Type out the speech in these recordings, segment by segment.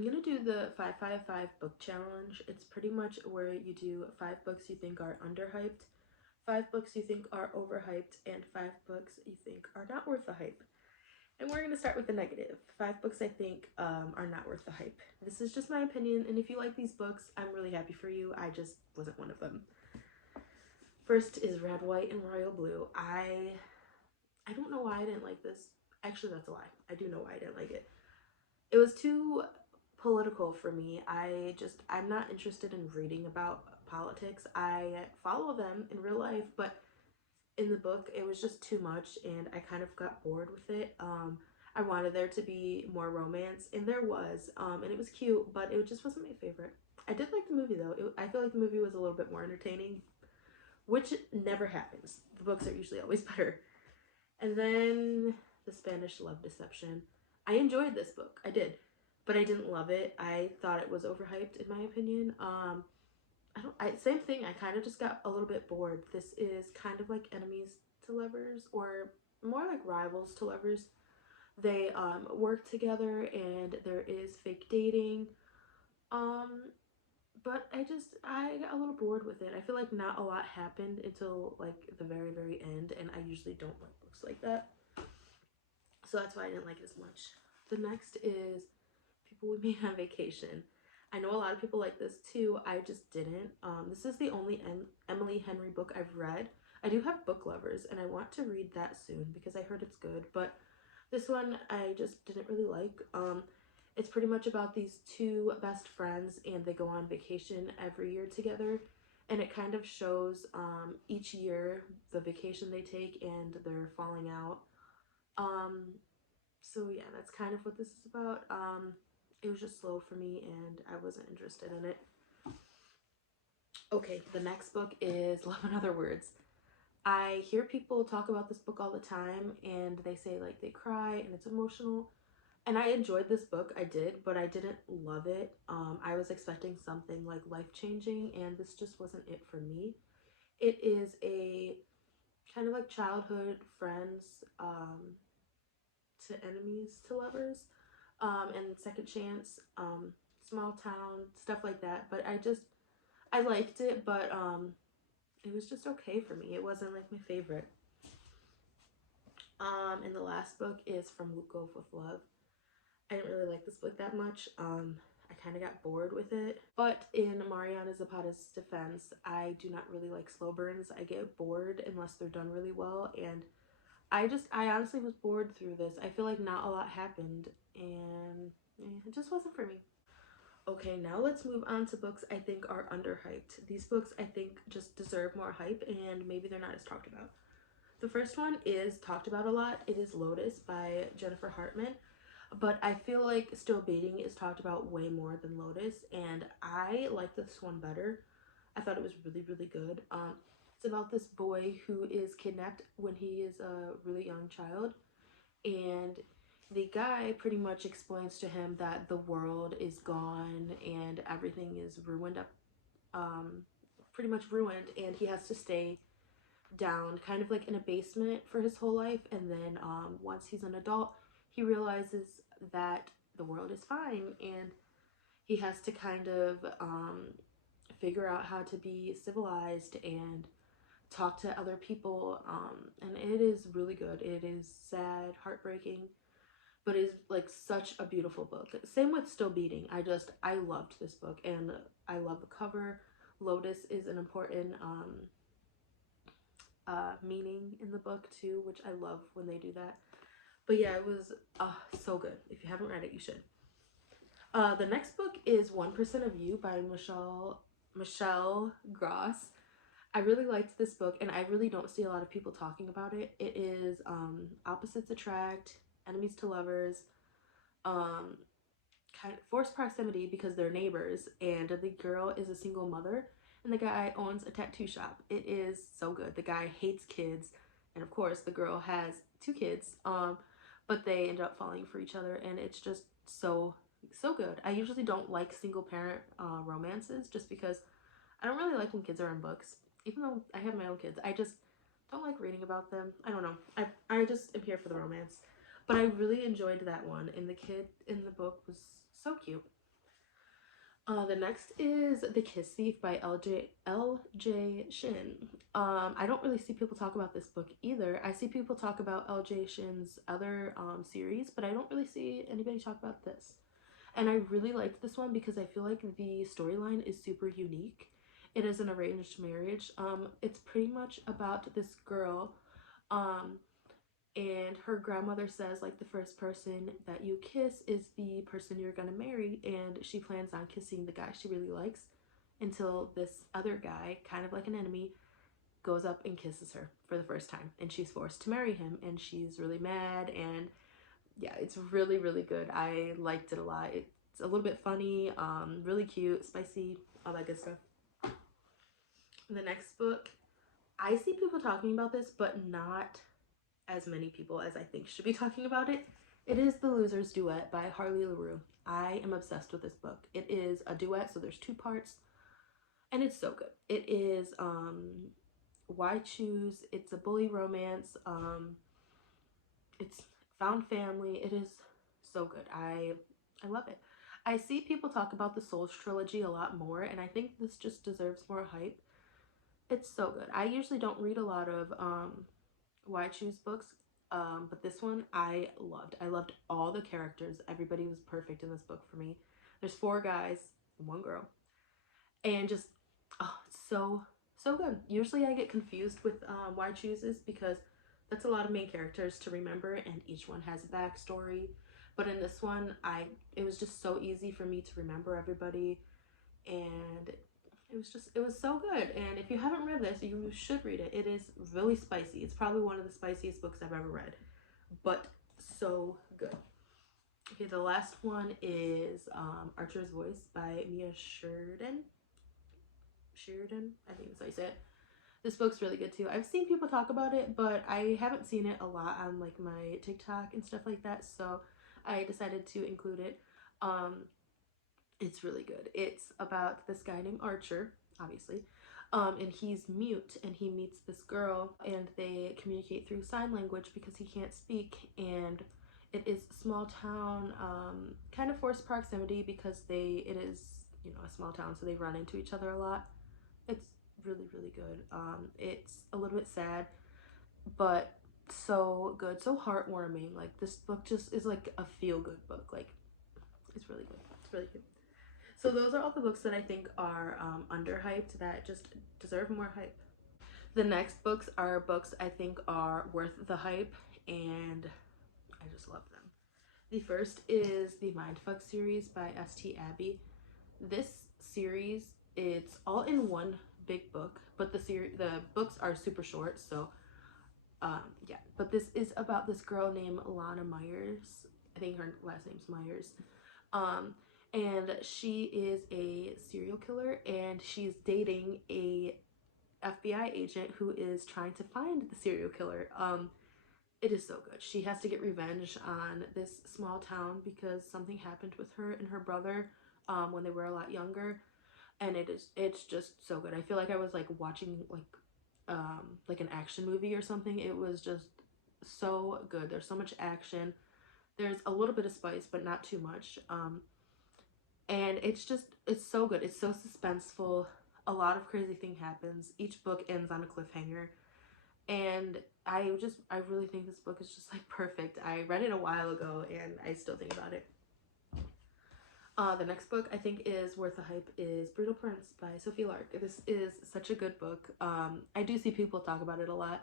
I'm gonna do the 555 book challenge. It's pretty much where you do 5 books you think are underhyped, 5 books you think are overhyped, and 5 books you think are not worth the hype. And we're gonna start with the negative. 5 books I think are not worth the hype. This is just my opinion, and if you like these books, I'm really happy for you. I just wasn't one of them. First is Red, White, and Royal Blue. I don't know why I didn't like this. Actually, that's a lie. I do know why I didn't like it. It was too political for me. I'm not interested in reading about politics. I follow them in real life, but in the book it was just too much and I kind of got bored with it. I wanted there to be more romance, and there was, and it was cute, but it just wasn't my favorite. I did like the movie though. I feel like the movie was a little bit more entertaining, which never happens. The books are usually always better. And then The Spanish Love Deception. I enjoyed this book. I did, but I didn't love it. I thought it was overhyped in my opinion. Same thing. I kind of just got a little bit bored. This is kind of like enemies to lovers, or more like rivals to lovers. They work together and there is fake dating. But I got a little bored with it. I feel like not a lot happened until like the very end, and I usually don't like books like that. So that's why I didn't like it as much. The next is People We Meet on Vacation. I know a lot of people like this too. I just didn't. This is the only Emily Henry book I've read. I do have Book Lovers, and I want to read that soon because I heard it's good. But this one I just didn't really like. It's pretty much about these two best friends, and they go on vacation every year together. And it kind of shows each year the vacation they take and their falling out. So yeah, that's kind of what this is about. It was just slow for me and I wasn't interested in it. Okay, the next book is Love in Other Words. I hear people talk about this book all the time and they say like they cry and it's emotional. And I enjoyed this book, I did, but I didn't love it. I was expecting something like life-changing, and this just wasn't it for me. It is a kind of like childhood friends to enemies to lovers, and second chance, small town, stuff like that. But I liked it, but it was just okay for me. It wasn't like my favorite. And the last book is From Luke Gove with Love. I didn't really like this book that much. I kind of got bored with it. But in Mariana Zapata's defense, I do not really like slow burns. I get bored unless they're done really well, and I honestly was bored through this. I feel like not a lot happened, and it just wasn't for me. Okay, now let's move on to books I think are underhyped. These books I think just deserve more hype, and maybe they're not as talked about. The first one is talked about a lot. It is Lotus by Jennifer Hartman. But I feel like Still Beating is talked about way more than Lotus, and I like this one better. I thought it was really good. It's about this boy who is kidnapped when he is a really young child, and the guy pretty much explains to him that the world is gone and everything is ruined up, pretty much ruined, and he has to stay down kind of like in a basement for his whole life. And then once he's an adult, he realizes that the world is fine, and he has to kind of figure out how to be civilized and talk to other people. And it is really good. It is sad, heartbreaking, but it's like such a beautiful book. Same with Still Beating. I loved this book, and I love the cover. Lotus is an important meaning in the book too, which I love when they do that. But yeah, it was so good. If you haven't read it, you should. The next book is 1% of You by Michelle Gross. I really liked this book, and I really don't see a lot of people talking about it. It is opposites attract, enemies to lovers, kind of forced proximity because they're neighbors, and the girl is a single mother, and the guy owns a tattoo shop. It is so good. The guy hates kids, and of course the girl has 2 kids, but they end up falling for each other, and it's just so good. I usually don't like single parent romances just because I don't really like when kids are in books. Even though I have my own kids, I just don't like reading about them. I don't know. I just am here for the romance. But I really enjoyed that one, and the kid in the book was so cute. The next is The Kiss Thief by L.J. Shin. I don't really see people talk about this book either. I see people talk about L.J. Shin's other series, but I don't really see anybody talk about this. And I really liked this one because I feel like the storyline is super unique. It is an arranged marriage. It's pretty much about this girl, um, and her grandmother says like the first person that you kiss is the person you're gonna marry, and she plans on kissing the guy she really likes until this other guy, kind of like an enemy, goes up and kisses her for the first time, and she's forced to marry him, and she's really mad. And yeah, it's really really good. I liked it a lot. It's a little bit funny, really cute, spicy, all that good stuff. The next book, I see people talking about this, but not as many people as I think should be talking about it. It is The Loser's Duet by Harley LaRue. I am obsessed with this book. It is a duet, so there's 2 parts, and it's so good. It is Why Choose? It's a bully romance. It's found family. It is so good. I love it. I see people talk about the Souls trilogy a lot more, and I think this just deserves more hype. It's so good. I usually don't read a lot of Why Choose books, but this one I loved. I loved all the characters. Everybody was perfect in this book for me. There's 4 guys, 1 girl, and just it's so good. Usually I get confused with Why Chooses because that's a lot of main characters to remember, and each one has a backstory. But in this one, it was just so easy for me to remember everybody, and it was so good. And if you haven't read this, you should read it. It is really spicy. It's probably one of the spiciest books I've ever read, but so good. Okay, the last one is Archer's Voice by Mia Sheridan. I think that's how you say it. This book's really good too. I've seen people talk about it, but I haven't seen it a lot on like my TikTok and stuff like that, so I decided to include it. It's really good. It's about this guy named Archer, obviously, and he's mute, and he meets this girl, and they communicate through sign language because he can't speak. And it is small town, kind of forced proximity because it is, a small town, so they run into each other a lot. It's really really good. It's a little bit sad, but so good, so heartwarming. Like, this book just is like a feel-good book. Like, it's really good. It's really good. So those are all the books that I think are underhyped, that just deserve more hype. The next books are books I think are worth the hype, and I just love them. The first is the Mindfuck series by St. Abbey. This series, it's all in one big book, but the books are super short, so yeah. But this is about this girl named Lana Myers. I think her last name's Myers. And she is a serial killer, and she's dating a FBI agent who is trying to find the serial killer. It is so good. She has to get revenge on this small town because something happened with her and her brother when they were a lot younger, and it's just so good. I feel like I was like watching like an action movie or something. It was just so good. There's so much action. There's a little bit of spice, but not too much. And it's so good. It's so suspenseful. A lot of crazy thing happens. Each book ends on a cliffhanger, and I really think this book is just like perfect. I read it a while ago, and I still think about it. The next book I think is worth the hype is Brutal Prince by Sophie Lark. This is such a good book. I do see people talk about it a lot.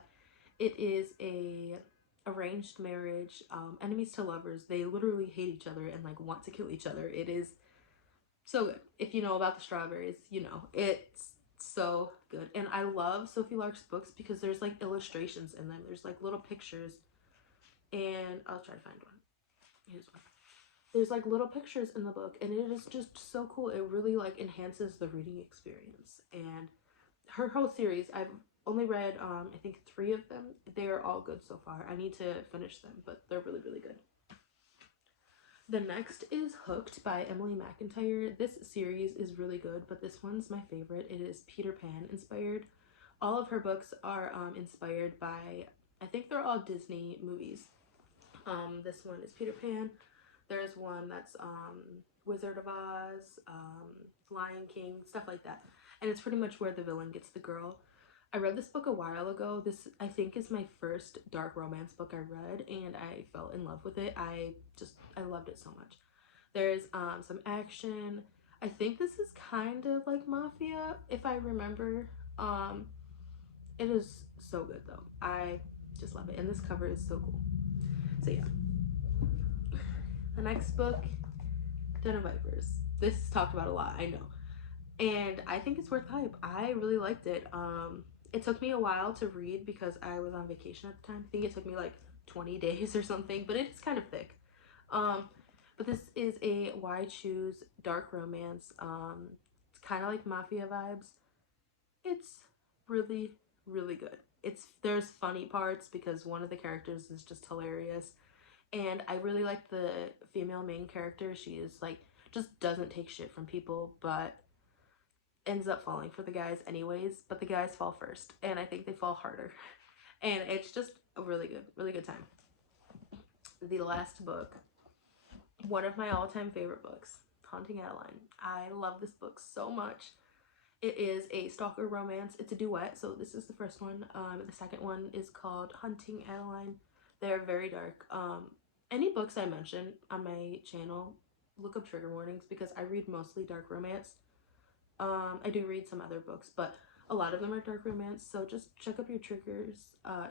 It is a arranged marriage, enemies to lovers. They literally hate each other and like want to kill each other. It is so good. If you know about the strawberries, it's so good. And I love Sophie Lark's books because there's like illustrations in them. There's like little pictures, and I'll try to find one. Here's one. There's like little pictures in the book, and it is just so cool. It really like enhances the reading experience. And her whole series, I've only read I think 3 of them. They are all good so far. I need to finish them, but they're really really good. The next is Hooked by Emily McIntyre. This series is really good, but this one's my favorite. It is Peter Pan inspired. All of her books are inspired by, I think they're all Disney movies. This one is Peter Pan. There's one that's Wizard of Oz, Lion King, stuff like that. And it's pretty much where the villain gets the girl. I read this book a while ago. This, I think, is my first dark romance book I read, and I fell in love with it. I loved it so much. There's some action. I think this is kind of like Mafia, if I remember. It is so good though. I just love it, and this cover is so cool. So yeah. The next book, Den of Vipers. This is talked about a lot, I know. And I think it's worth the hype. I really liked it. It took me a while to read because I was on vacation at the time. I think it took me like 20 days or something, but it is kind of thick. But this is a why choose dark romance. It's kind of like Mafia vibes. It's really, really good. There's funny parts because one of the characters is just hilarious. And I really like the female main character. She is like, just doesn't take shit from people, but ends up falling for the guys anyways, but the guys fall first, and I think they fall harder. And it's just a really good time. The last book, one of my all-time favorite books, Haunting Adeline. I love this book so much. It is a stalker romance. It's a duet, so this is the first one. The second one is called Hunting Adeline. They're very dark. Any books I mention on my channel, look up trigger warnings because I read mostly dark romance. I do read some other books, but a lot of them are dark romance, so just check up your triggers,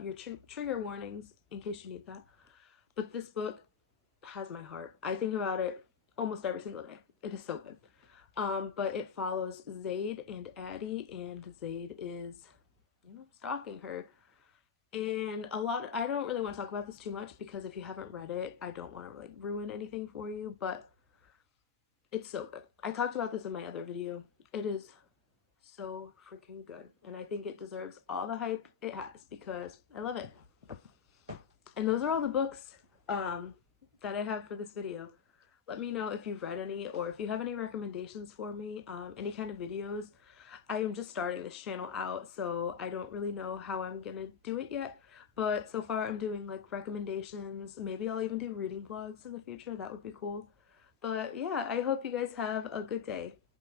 your trigger warnings in case you need that. But this book has my heart. I think about it almost every single day. It is so good. But it follows Zaid and Addie, and Zaid is, stalking her. And I don't really want to talk about this too much because if you haven't read it, I don't want to like ruin anything for you, but it's so good. I talked about this in my other video. It is so freaking good, and I think it deserves all the hype it has because I love it. And those are all the books that I have for this video. Let me know if you've read any or if you have any recommendations for me, any kind of videos. I am just starting this channel out, so I don't really know how I'm gonna do it yet, but so far I'm doing like recommendations. Maybe I'll even do reading vlogs in the future. That would be cool. But yeah, I hope you guys have a good day.